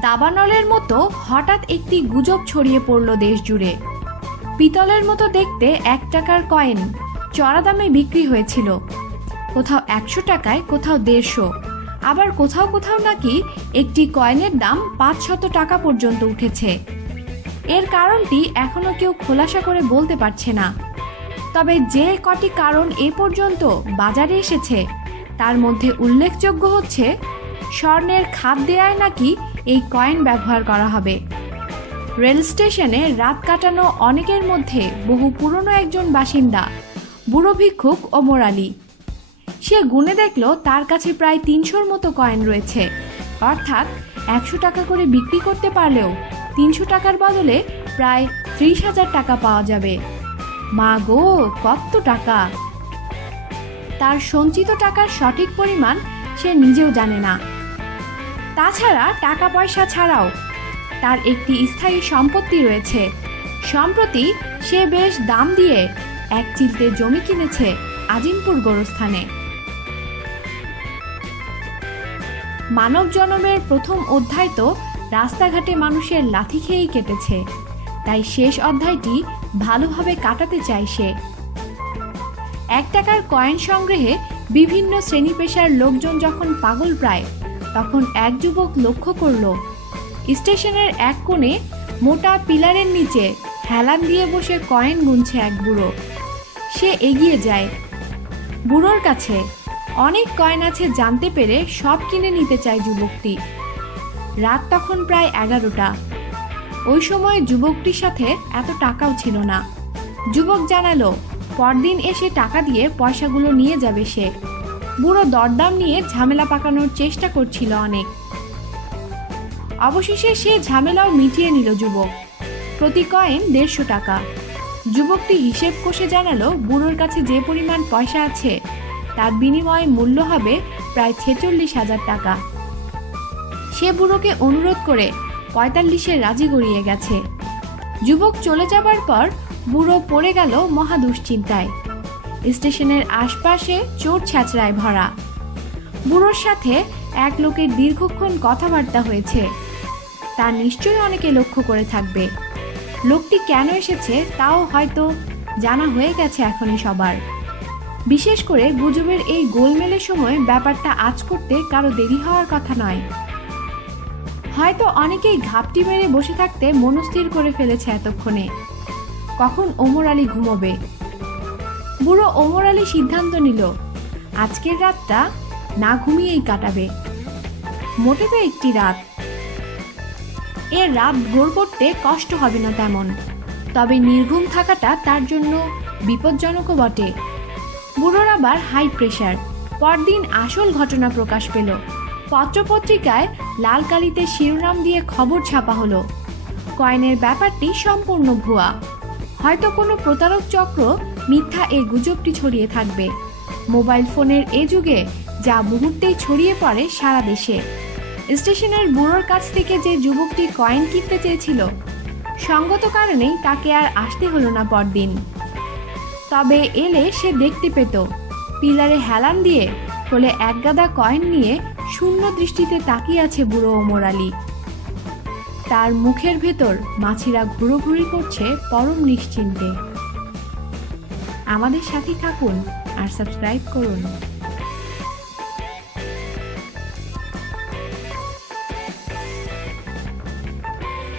দাবানলের মতো হঠাৎ একটি গুজব ছড়িয়ে পড়ল দেশ জুড়ে। পিতলের মতো দেখতে এক টাকার কয়েন চড়া দামে বিক্রি হয়েছিল। কোথাও একশো টাকায়, কোথাও দেড়শো। আবার কোথাও কোথাও নাকি একটি কয়েনের দাম পাঁচ শত টাকা পর্যন্ত উঠেছে। এর কারণটি এখনও কেউ খোলাসা করে বলতে পারছে না। তবে যে কটি কারণ এ পর্যন্ত বাজারে এসেছে, তার মধ্যে উল্লেখযোগ্য হচ্ছে স্বর্ণের খাদ দেয়ায় নাকি এই কয়েন ব্যবহার করা হবে? রেল স্টেশনে রাত কাটানো অনেকের মধ্যে বহু পুরনো একজন বাসিন্দা, বুড়ো ভিক্ষুক ওমর আলী সে গুনে দেখল তার কাছে প্রায় তিনশোর মতো কয়েন রয়েছে। অর্থাৎ একশো টাকা করে বিক্রি করতে পারলেও তিনশো টাকার বদলে প্রায় ত্রিশ হাজার টাকা পাওয়া যাবে। মা গো, কত টাকা! তার সঞ্চিত টাকার সঠিক পরিমাণ সে নিজেও জানে না। তাছাড়া টাকা পয়সা ছাড়াও। তার একটি স্থায়ী সম্পত্তি রয়েছে। সম্প্রতি সে বেশ দাম দিয়ে এক চিলতে জমি কিনেছে আজিমপুর গোরস্থানে। মানব জনমের প্রথম অধ্যায় তো রাস্তাঘাটে মানুষের লাথি খেয়েই কেটেছে। তাই শেষ অধ্যায়টি ভালোভাবে কাটাতে চায় সে। এক টাকার কয়েন সংগ্রহে বিভিন্ন শ্রেণি পেশার লোকজন যখন পাগল প্রায় তখন এক যুবক লক্ষ্য করল। স্টেশনের এক কোণে মোটা পিলারের নিচে হেলান দিয়ে বসে কয়েন গুনছে এক বুড়ো। সে এগিয়ে যায়। বুড়োর কাছে অনেক কয়েন আছে জানতে পেরে সব কিনে নিতে চায় যুবকটি। রাত তখন প্রায় এগারোটা। ওই সময় যুবকটির সাথে এত টাকাও ছিল না। যুবক জানালো, পরদিন এসে টাকা দিয়ে পয়সাগুলো নিয়ে যাবে সে। বুড়ো দরদাম নিয়ে ঝামেলা পাকানোর চেষ্টা করছিল অনেক। অবশেষে সে ঝামেলাও মিটিয়ে নিল যুবক। প্রতি কয়েন দেড়শো টাকা। যুবকটি হিসেব কষে জানালো, বুড়োর কাছে যে পরিমাণ পয়সা আছে, তার বিনিময়ে মূল্য হবে প্রায় ছেচল্লিশ হাজার টাকা। সে বুড়োকে অনুরোধ করে পঁয়তাল্লিশে রাজি গড়িয়ে গেছে। যুবক চলে যাবার পর বুড়ো পড়ে গেল মহা দুশ্চিন্তায়। স্টেশনের আশপাশে চোর ছ্যাচড়ায় ভরা। বুড়োর সাথে এক লোকের দীর্ঘক্ষণ কথাবার্তা হয়েছে। তা নিশ্চয়ই অনেকে লক্ষ্য করে থাকবে। লোকটি কেন এসেছে তাও হয়তো জানা হয়ে গেছে এখনই সবার। বিশেষ করে গুজবের এই গোলমেলের সময় ব্যাপারটা আজ করতে কারও দেরি হওয়ার কথা নয়। হয়তো অনেকেই ঘাপটি মেরে বসে থাকতে মনস্থির করে ফেলেছে এতক্ষণে। কখন ওমর আলী ঘুমোবে? বুড়ো ওমর আলী সিদ্ধান্ত নিল, আজকের রাতটা না ঘুমিয়েই কাটাবে। মোটে তো একটি রাত। এর রাত ভোর করতে কষ্ট হবে না তেমন, তবে নির্ঘুম থাকাটা তার জন্য বিপজ্জনকও বটে। বুড়োর আবার হাই প্রেশার পরদিন আসল ঘটনা প্রকাশ পেল। পত্রপত্রিকায় লাল কালিতে শিরোনাম দিয়ে খবর ছাপা হলো, কয়েনের ব্যাপারটি সম্পূর্ণ ভুয়া। হয়তো কোনো প্রতারক চক্র মিথ্যা এই গুজবটি ছড়িয়ে থাকবে। মোবাইল ফোনের এ যুগে যা মুহূর্তেই ছড়িয়ে পড়ে সারা দেশে। স্টেশনের বুড়োর কাছ থেকে যে যুবকটি কয়েন কিনতে চেয়েছিল, সঙ্গত কারণেই তাকে আর আসতে হলো না পরদিন। তবে এলে সে দেখতে পেত, পিলারে হেলান দিয়ে কোলে একগাদা কয়েন নিয়ে শূন্য দৃষ্টিতে তাকিয়ে আছে বুড়ো ওমর আলী। তার মুখের ভেতর মাছিরা ঘুরোঘুরি করছে পরম নিশ্চিন্তে। আমাদের সাথে থাকুন আর সাবস্ক্রাইব করুন।